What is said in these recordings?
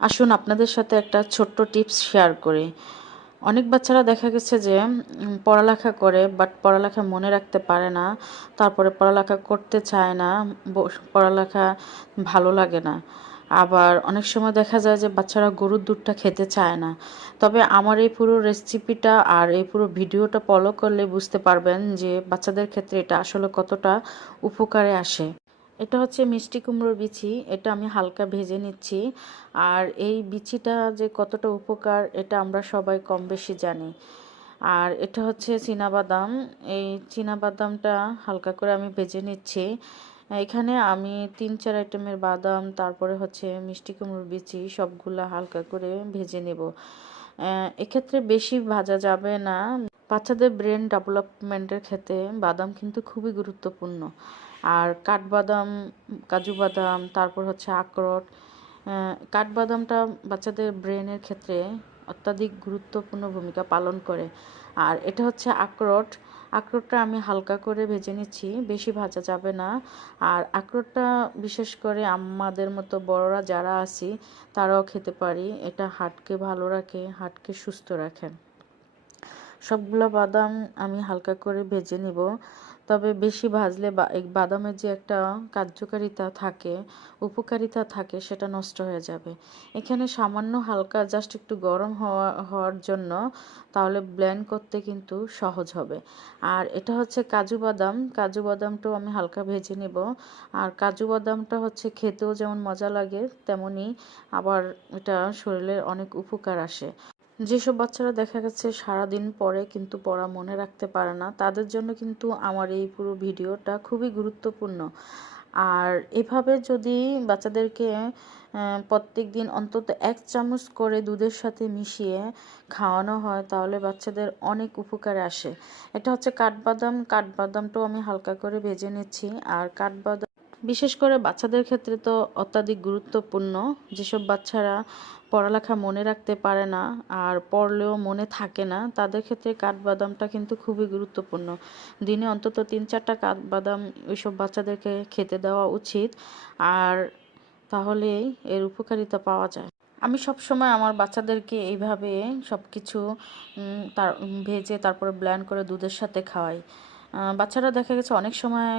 আসুন আপনাদের সাথে একটা ছোট্ট টিপস শেয়ার করি। অনেক বাচ্চারা দেখা গেছে যে পড়ালেখা করে বাট পড়ালেখা মনে রাখতে পারে না। তারপরে পড়ালেখা করতে চায় না, পড়ালেখা ভালো লাগে না। আবার অনেক সময় দেখা যায় যে বাচ্চারা গরুর দুধটা খেতে চায় না। তবে আমার এই পুরো রেসিপিটা আর এই পুরো ভিডিওটা ফলো করলে বুঝতে পারবেন যে বাচ্চাদের ক্ষেত্রে এটা আসলে কতটা উপকারে আসে। এটা হচ্ছে মিষ্টি কুমড়োর বিচি, এটা আমি হালকা ভেজে নিচ্ছি। আর এই বিচিটা যে কতটা উপকার এটা আমরা সবাই কম বেশি জানি। আর এটা হচ্ছে চীনাবাদাম, এই চীনাবাদামটা হালকা করে আমি ভেজে নিচ্ছি। এখানে আমি 3-4 আইটেমের বাদাম, তারপরে হচ্ছে মিষ্টি কুমড়োর বিচি সবগুলা হালকা করে ভেজে নেব। এক্ষেত্রে বেশি ভাজা যাবে না। বাচ্চাদের ব্রেন ডেভেলপমেন্টের ক্ষেত্রে বাদাম কিন্তু খুবই গুরুত্বপূর্ণ। আর কাঠবাদাম, কাজু বাদাম, তারপর হচ্ছে আখরোট। কাঠবাদামটা বাচ্চাদের ব্রেনের ক্ষেত্রে অত্যাধিক গুরুত্বপূর্ণ ভূমিকা পালন করে। আর এটা হচ্ছে আখরোট। আখরোটটা আমি হালকা করে ভেজে নিচ্ছি, বেশি ভাজা যাবে না। আর আখরোটটা বিশেষ করে আমাদের মতো বড়রা যারা আছি তারাও খেতে পারি। এটা হার্টকে ভালো রাখে, হার্টকে সুস্থ রাখে। সবগুলো বাদাম আমি হালকা করে ভেজে নিব। তবে বেশি ভাজলে এই বাদামের যে একটা কার্যকারিতা থাকে, উপকারিতা থাকে, সেটা নষ্ট হয়ে যাবে। এখানে সামান্য হালকা জাস্ট একটু গরম হওয়ার জন্য, তাহলে ব্লেন্ড করতে কিন্তু সহজ হবে। আর এটা হচ্ছে কাজু বাদাম, কাজু বাদামটাও আমি হালকা ভেজে নেব। আর কাজু বাদামটা হচ্ছে খেতেও যেমন মজা লাগে, তেমনি আবার এটা শরীরের অনেক উপকার আসে। যেসব বাচ্চারা দেখা গেছে সারাদিন পড়ে কিন্তু পড়া মনে রাখতে পারে না, তাদের জন্য কিন্তু আমার এই পুরো ভিডিওটা খুবই গুরুত্বপূর্ণ। আর এভাবে যদি বাচ্চাদেরকে প্রত্যেক দিন অন্তত 1 চামচ করে দুধের সাথে মিশিয়ে খাওয়ানো হয়, তাহলে বাচ্চাদের অনেক উপকারে আসে। এটা হচ্ছে কাঠবাদাম, কাঠবাদামটাও আমি হালকা করে ভেজে নিচ্ছি। আর কাঠবাদাম বিশেষ করে বাচ্চাদের ক্ষেত্রে তো অত্যাধিক গুরুত্বপূর্ণ। যেসব বাচ্চারা পড়ালেখা মনে রাখতে পারে না আর পড়লেও মনে থাকে না, তাদের ক্ষেত্রে কাঠবাদামটা কিন্তু খুবই গুরুত্বপূর্ণ। দিনে অন্তত 3-4টা কাঠবাদাম ওইসব বাচ্চাদেরকে খেতে দেওয়া উচিত। আর তাহলেই এর উপকারিতা পাওয়া যায়। আমি সবসময় আমার বাচ্চাদেরকে এইভাবে সব কিছু ভেজে তারপরে ব্লেন্ড করে দুধের সাথে খাওয়াই। বাচ্চারা দেখা গেছে অনেক সময়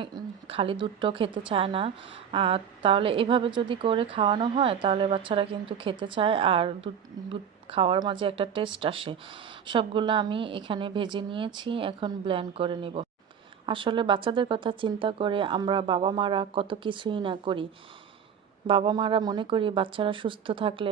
খালি দুধটাও খেতে চায় না। তাহলে এভাবে যদি করে খাওয়ানো হয় তাহলে বাচ্চারা কিন্তু খেতে চায়, আর দুধ দুধ খাওয়ার মাঝে একটা টেস্ট আসে। সবগুলো আমি এখানে ভেজে নিয়েছি, এখন ব্লেন্ড করে নিব। আসলে বাচ্চাদের কথা চিন্তা করে আমরা বাবা মারা কত কিছুই না করি। বাবা মারা মনে করি বাচ্চারা সুস্থ থাকলে